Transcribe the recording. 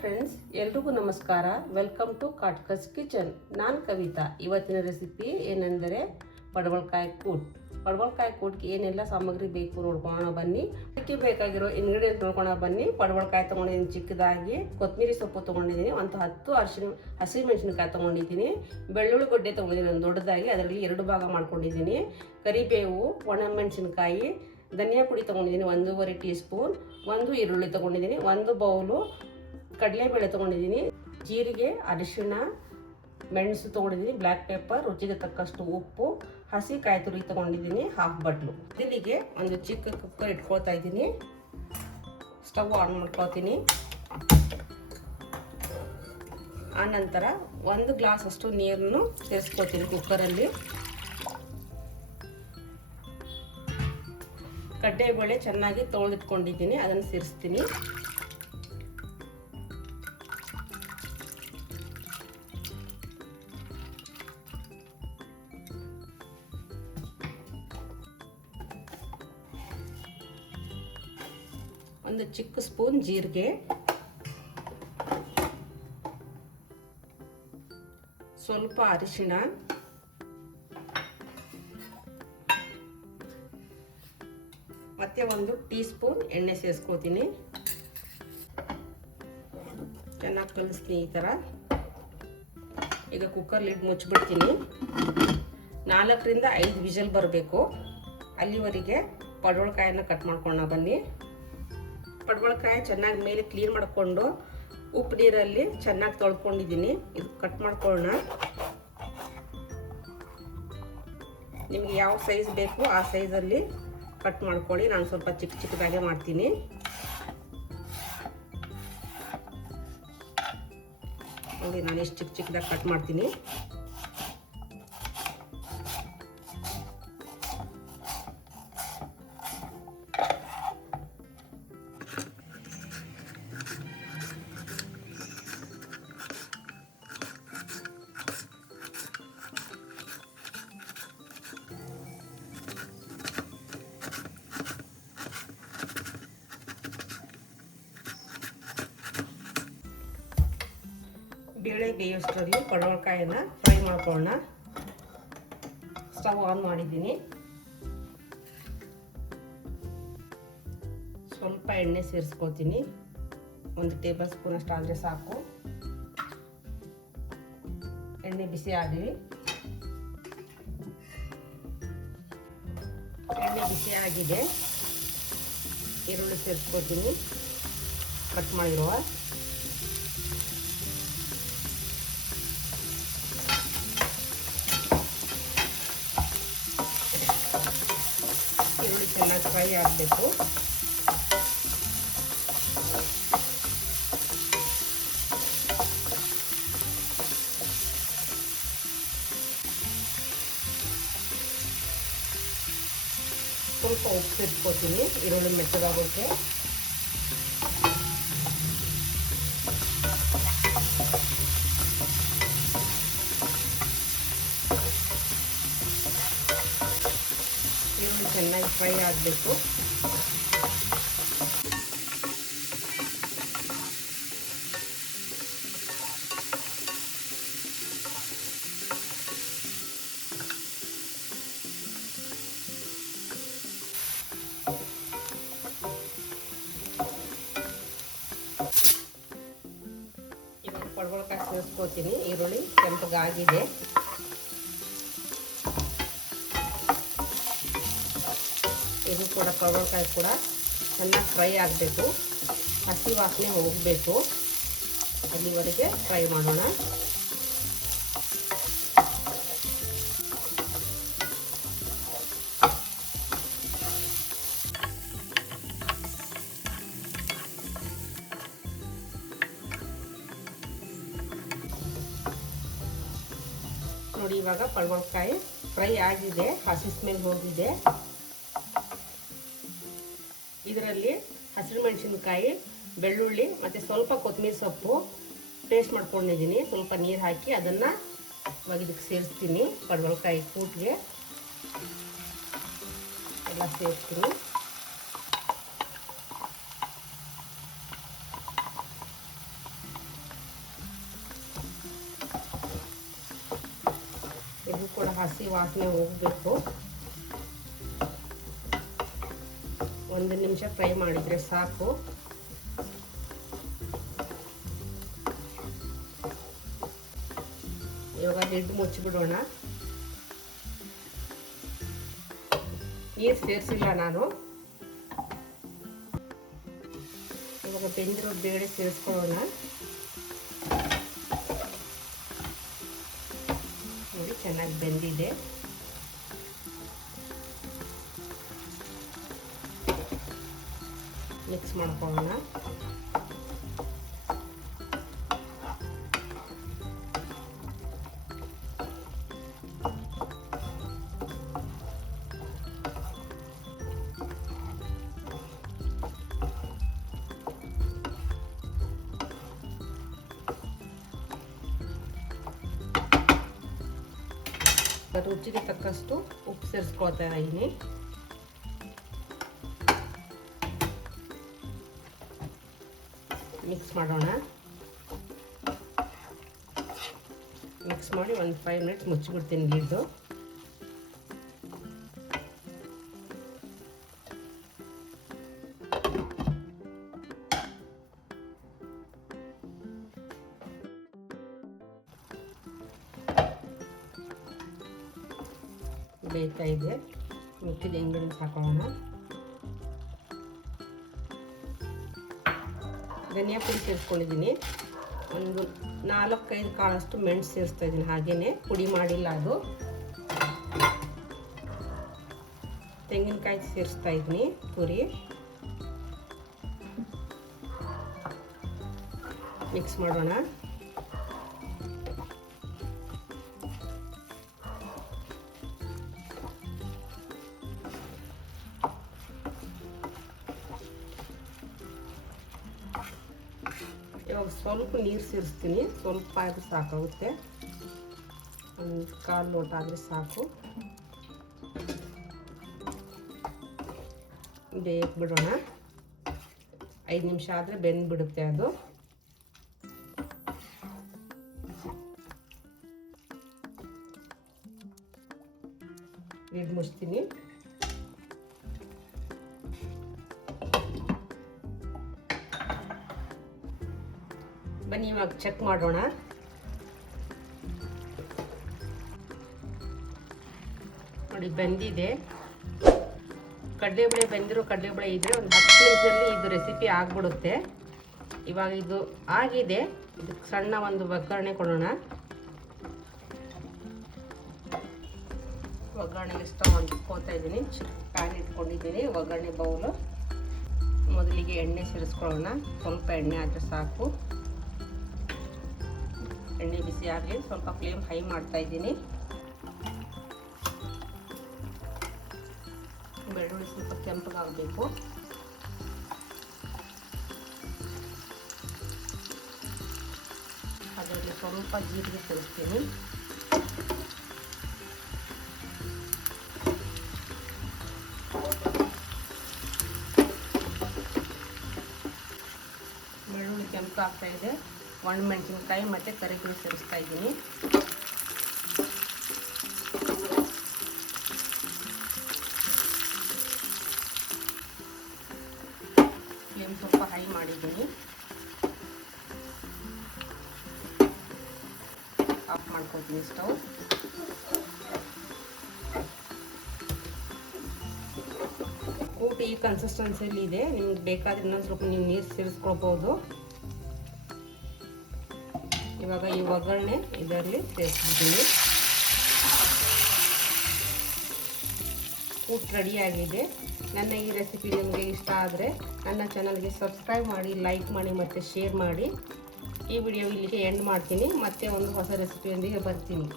Friends, ಎಲ್ರಿಗೂ ನಮಸ್ಕಾರ. Welcome to ಕಾಟ್ಕಸ್ ಕಿಚನ್. ನಾನು ಕವಿತಾ. ಇವತ್ತಿನ ರೆಸಿಪಿ ಏನೆಂದರೆ ಪಡವಲಕಾಯಿ ಕೂಟ್. ಪಡವಲಕಾಯಿ ಕೂಟ್ಗೆ ಏನೆಲ್ಲ ಸಾಮಗ್ರಿ ಬೇಕು ನೋಡ್ಕೊಳ್ಳೋಣ ಬನ್ನಿ. ಅದಕ್ಕೆ ಬೇಕಾಗಿರೋ ಇಂಗ್ರೀಡಿಯೆಂಟ್ ನೋಡ್ಕೊಳ್ಳೋಣ ಬನ್ನಿ. ಪಡವಲಕಾಯಿ ತೊಗೊಂಡಿದ್ದೀನಿ ಚಿಕ್ಕದಾಗಿ, ಕೊತ್ತಂಬರಿ ಸೊಪ್ಪು ತೊಗೊಂಡಿದ್ದೀನಿ, ಒಂದು 10 ಹಸಿಮೆಣಸಿನಕಾಯಿ ತೊಗೊಂಡಿದ್ದೀನಿ, ಬೆಳ್ಳುಳ್ಳಿ ಗಡ್ಡೆ ತೊಗೊಂಡಿದ್ದೀನಿ ಒಂದು ದೊಡ್ಡದಾಗಿ, ಅದರಲ್ಲಿ 2 ಭಾಗ ಮಾಡ್ಕೊಂಡಿದ್ದೀನಿ, ಕರಿಬೇವು, ಒಣಮೆಣಸಿನಕಾಯಿ, ಧನಿಯಾ ಪುಡಿ ತೊಗೊಂಡಿದ್ದೀನಿ 1.5 ಟೀ ಸ್ಪೂನ್, 1 ಈರುಳ್ಳಿ ತೊಗೊಂಡಿದ್ದೀನಿ, 1 ಬೌಲು ಕಡಲೆಬೇಳೆ ತೊಗೊಂಡಿದ್ದೀನಿ, ಜೀರಿಗೆ, ಅರಿಶಿಣ, ಮೆಣಸು ತೊಗೊಂಡಿದ್ದೀನಿ, ಬ್ಲ್ಯಾಕ್ ಪೆಪ್ಪರ್, ರುಚಿಗೆ ತಕ್ಕಷ್ಟು ಉಪ್ಪು, ಹಸಿ ಕಾಯಿ ತುರಿ ತೊಗೊಂಡಿದ್ದೀನಿ, 1/2 ಬಟ್ಲು. ಇಲ್ಲಿಗೆ ಒಂದು ಚಿಕ್ಕ ಕುಕ್ಕರ್ ಇಟ್ಕೊಳ್ತಾ ಇದ್ದೀನಿ. ಸ್ಟವ್ ಆನ್ ಮಾಡ್ಕೊಳ್ತೀನಿ. ಆನಂತರ 1 ಗ್ಲಾಸ್ ಅಷ್ಟು ನೀರನ್ನು ಸೇರಿಸ್ಕೊಳ್ತೀನಿ ಕುಕ್ಕರಲ್ಲಿ. ಕಡಲೆಬೇಳೆ ಚೆನ್ನಾಗಿ ತೊಳೆದಿಟ್ಕೊಂಡಿದ್ದೀನಿ, ಅದನ್ನು ಸೇರಿಸ್ತೀನಿ. ಒಂದು ಚಿಕ್ಕ ಸ್ಪೂನ್ ಜೀರಿಗೆ, ಸ್ವಲ್ಪ ಅರಿಶಿಣ, ಮತ್ತೆ 1 ಟೀ ಸ್ಪೂನ್ ಎಣ್ಣೆ ಸೇರಿಸ್ಕೊತೀನಿ. ಚೆನ್ನಾಗಿ ಕಲಿಸ್ತೀನಿ ಈ ಥರ. ಈಗ ಕುಕ್ಕರ್ ಲಿಡ್ ಮುಚ್ಚಿಬಿಡ್ತೀನಿ. 4 ರಿಂದ 5 ವಿಷಲ್ ಬರಬೇಕು. ಅಲ್ಲಿವರೆಗೆ ಪಡವಲಕಾಯನ್ನು ಕಟ್ ಮಾಡ್ಕೊಳ್ಳೋಣ ಬನ್ನಿ. ಪಡವಲಕಾಯಿ ಚೆನ್ನಾಗಿ ಮೇಲೆ ಕ್ಲೀನ್ ಮಾಡಿಕೊಂಡು ಉಪ್ಪು ನೀರಲ್ಲಿ ಚೆನ್ನಾಗಿ ತೊಳ್ಕೊಂಡಿದ್ದೀನಿ. ಇದು ಕಟ್ ಮಾಡ್ಕೊಳ್ಳೋಣ. ನಿಮಗೆ ಯಾವ ಸೈಜ್ ಬೇಕು ಆ ಸೈಜಲ್ಲಿ ಕಟ್ ಮಾಡ್ಕೊಳ್ಳಿ. ನಾನು ಸ್ವಲ್ಪ ಚಿಕ್ಕದಾಗೆ ಮಾಡ್ತೀನಿ. ನೋಡಿ, ನಾನು ಎಷ್ಟು ಚಿಕ್ಕದಾಗಿ ಕಟ್ ಮಾಡ್ತೀನಿ. ಬೇಳೆ ಬೇಯೋಷ್ಟರಲ್ಲಿ ಪಡವಲಕಾಯಿಯನ್ನು ಫ್ರೈ ಮಾಡ್ಕೊಳ್ಳೋಣ. ಸ್ಟವ್ ಆನ್ ಮಾಡಿದ್ದೀನಿ. ಸ್ವಲ್ಪ ಎಣ್ಣೆ ಸೇರಿಸ್ಕೊತೀನಿ. 1 ಟೇಬಲ್ ಸ್ಪೂನ್ ಅಷ್ಟು ಆದರೆ ಸಾಕು. ಎಣ್ಣೆ ಬಿಸಿ ಆಗಲಿ. ಎಣ್ಣೆ ಬಿಸಿ ಆಗಿದೆ. ಈರುಳ್ಳಿ ಸೇರಿಸ್ಕೊತೀನಿ, ಕಟ್ ಮಾಡಿರುವ. ಈರುಳ್ಳಿ ಚೆನ್ನಾಗಿ ಫ್ರೈ ಆಗಬೇಕು. ಸ್ವಲ್ಪ ಉಪ್ಪು ಸೇರಿಸ್ಕೊತೀನಿ ಈರುಳ್ಳಿ ಮೆತ್ತಗಾಗೋಕ್ಕೆ. ಈರುಳ್ಳಿ ಚೆನ್ನಾಗಿ ಫ್ರೈ ಆಗಬೇಕು. ಪಡವಲಕಾಯಿ ಸೇರಿಸ್ಕೊತೀನಿ. ಈರುಳ್ಳಿ ಕೆಂಪಗಾಗಿದೆ. ಇದು ಕೂಡ ಪಡವಲಕಾಯಿ ಕೂಡ ಚೆನ್ನಾಗಿ ಫ್ರೈ ಆಗಬೇಕು. ಹಸಿ ವಾಸನೆ ಹೋಗಬೇಕು. ಅಲ್ಲಿವರೆಗೆ ಫ್ರೈ ಮಾಡೋಣ. ನೋಡಿ, ಇವಾಗ ಪಡವಲಕಾಯಿ ಫ್ರೈ ಆಗಿದೆ, ಹಸಿ ಸ್ಮೆಲ್ ಹೋಗಿದೆ. ಇದರಲ್ಲಿ ಹಸಿರು ಮೆಣಸಿನಕಾಯಿ, ಬೆಳ್ಳುಳ್ಳಿ ಮತ್ತು ಸ್ವಲ್ಪ ಕೊತ್ತಂಬರಿ ಸೊಪ್ಪು ಪೇಸ್ಟ್ ಮಾಡ್ಕೊಂಡಿದ್ದೀನಿ. ಸ್ವಲ್ಪ ನೀರು ಹಾಕಿ ಅದನ್ನು ಇವಾಗ ಇದಕ್ಕೆ ಸೇರಿಸ್ತೀನಿ. ಪಡವಲಕಾಯಿ ಕೂಟ್ಗೆ ಎಲ್ಲ ಸೇರಿಸ್ತೀನಿ. ಕೂಡ ಹಸಿ ವಾಸನೆ ಹೋಗಬೇಕು. 1 ನಿಮಿಷ ಫ್ರೈ ಮಾಡಿದರೆ ಸಾಕು. ಇವಾಗ ಲಿಡ್ ಮುಚ್ಚಿಬಿಡೋಣ. ನೀರು ಸೇರಿಸಿಲ್ಲ ನಾನು. ಇವಾಗ ಬೆಂದಿರೋ ಬೇಳೆ ಸೇರಿಸ್ಕೊಳ್ಳೋಣ. ನೋಡಿ ಚೆನ್ನಾಗಿ ಬೆಂದಿದೆ. ಮಿಕ್ಸ್ ಮಾಡ್ಕೊಳ್ಳೋಣ. ರುಚಿಗೆ ತಕ್ಕಷ್ಟು ಉಪ್ಪು ಸೇರಿಸ್ಕೊಳ್ತಾ ಇದ್ದೀನಿ. ಮಿಕ್ಸ್ ಮಾಡೋಣ. ಮಿಕ್ಸ್ ಮಾಡಿ ಒಂದು 5 ಮಿನಿಟ್ಸ್ ಮುಚ್ಚಿಬಿಡ್ತೀನಿ ಲಿಡ್ಡು. ಬೇಯ್ತಾ ಇದೆ. ಮಿಕ್ಕಿದ ಇಂಗ್ರೀಡಿಯೆಂಟ್ಸ್ ಹಾಕೊಳ್ಳೋಣ. ಧನಿಯಾ ಪುಡಿ ಸೇರಿಸ್ಕೊಂಡಿದ್ದೀನಿ. ಒಂದು 4-5 ಕಾಳಷ್ಟು ಮೆಣಸು ಸೇರಿಸ್ತಾ ಇದ್ದೀನಿ. ಹಾಗೇನೆ ಪುಡಿ ಮಾಡಿಲ್ಲ ಅದು. ತೆಂಗಿನಕಾಯಿ ಸೇರಿಸ್ತಾ ಇದ್ದೀನಿ ತುರಿ. ಮಿಕ್ಸ್ ಮಾಡೋಣ. ಇವಾಗ ಸ್ವಲ್ಪ ನೀರು ಸೇರಿಸ್ತೀನಿ. ಸ್ವಲ್ಪ ಆದರೂ ಸಾಕಾಗುತ್ತೆ. ಒಂದು 1/4 ಲೋಟ ಆದರೆ ಸಾಕು. ಬೇಯಕ್ಕೆ ಬಿಡೋಣ. 5 ನಿಮಿಷ ಆದರೆ ಬೆಂದ್ಬಿಡುತ್ತೆ ಅದು. ಲಿಡ್ ಮುಚ್ತೀನಿ. ಬನ್ನಿ ಇವಾಗ ಚೆಕ್ ಮಾಡೋಣ. ನೋಡಿ ಬೆಂದಿದೆ. ಕಡಲೆಬೇಳೆ ಬೆಂದಿರೋ ಕಡಲೆಬೇಳೆ ಇದ್ದರೆ ಒಂದು 10 ನಿಮಿಷದಲ್ಲಿ ಇದು ರೆಸಿಪಿ ಆಗಿಬಿಡುತ್ತೆ. ಇವಾಗ ಇದು ಆಗಿದೆ. ಇದಕ್ಕೆ ಸಣ್ಣ ಒಂದು ಒಗ್ಗರಣೆ ಕೊಡೋಣ. ಒಗ್ಗರಣೆಗೆ ಸ್ಟವ್ ಅಂಟ್ಕೋತಾ ಇದ್ದೀನಿ. ಪ್ಯಾನ್ ಇಟ್ಕೊಂಡಿದ್ದೀನಿ. ಒಗ್ಗರಣೆ ಬೌಲು. ಮೊದಲಿಗೆ ಎಣ್ಣೆ ಸೇರಿಸ್ಕೊಳ್ಳೋಣ. ಸ್ವಲ್ಪ ಎಣ್ಣೆ ಆದರೆ ಸಾಕು. ಎಣ್ಣೆ ಬಿಸಿ ಆಗಲಿ. ಸ್ವಲ್ಪ ಫ್ಲೇಮ್ ಹೈ ಮಾಡ್ತಾ ಇದ್ದೀನಿ. ಬೆಳ್ಳುಳ್ಳಿ ಸ್ವಲ್ಪ ಕೆಂಪಗಾಗಬೇಕು. ಅದರಲ್ಲಿ ಸ್ವಲ್ಪ ಜೀರಿಗೆ ಸೇರಿಸ್ತೀನಿ. ಬೆಳ್ಳುಳ್ಳಿ ಕೆಂಪಾಗ್ತಾ ಇದೆ. ಒಣಮೆಣಸಿನಕಾಯಿ ಮತ್ತು ಕರಿಬೇವು ಸೇರಿಸ್ತಾ ಇದ್ದೀನಿ. ಫ್ಲೇಮ್ ಸ್ವಲ್ಪ ಹೈ ಮಾಡಿದ್ದೀನಿ. ಆಫ್ ಮಾಡ್ಕೊತೀನಿ ಸ್ಟವ್. ಕೂಟ್ ಈ ಕನ್ಸಿಸ್ಟೆನ್ಸಿಯಲ್ಲಿ ಇದೆ. ನಿಮ್ಗೆ ಬೇಕಾದ್ರೆ ಇನ್ನೊಂದು ಸ್ವಲ್ಪ ನೀವು ನೀರು ಸೇರಿಸ್ಕೊಳ್ಬೋದು. ಇವಾಗ ಈ ಒಗ್ಗರಣೆ ಇದರಲ್ಲಿ ಸೇರಿಸ್ಬಿಡ್ತೀನಿ. ಕೂಟ್ ರೆಡಿಯಾಗಿದೆ. ನನ್ನ ಈ ರೆಸಿಪಿ ನಿಮಗೆ ಇಷ್ಟ ಆದರೆ ನನ್ನ ಚಾನಲ್ಗೆ ಸಬ್ಸ್ಕ್ರೈಬ್ ಮಾಡಿ, ಲೈಕ್ ಮಾಡಿ ಮತ್ತು ಶೇರ್ ಮಾಡಿ. ಈ ವಿಡಿಯೋ ಇಲ್ಲಿಗೆ ಎಂಡ್ ಮಾಡ್ತೀನಿ. ಮತ್ತೆ ಒಂದು ಹೊಸ ರೆಸಿಪಿಯೊಂದಿಗೆ ಬರ್ತೀನಿ.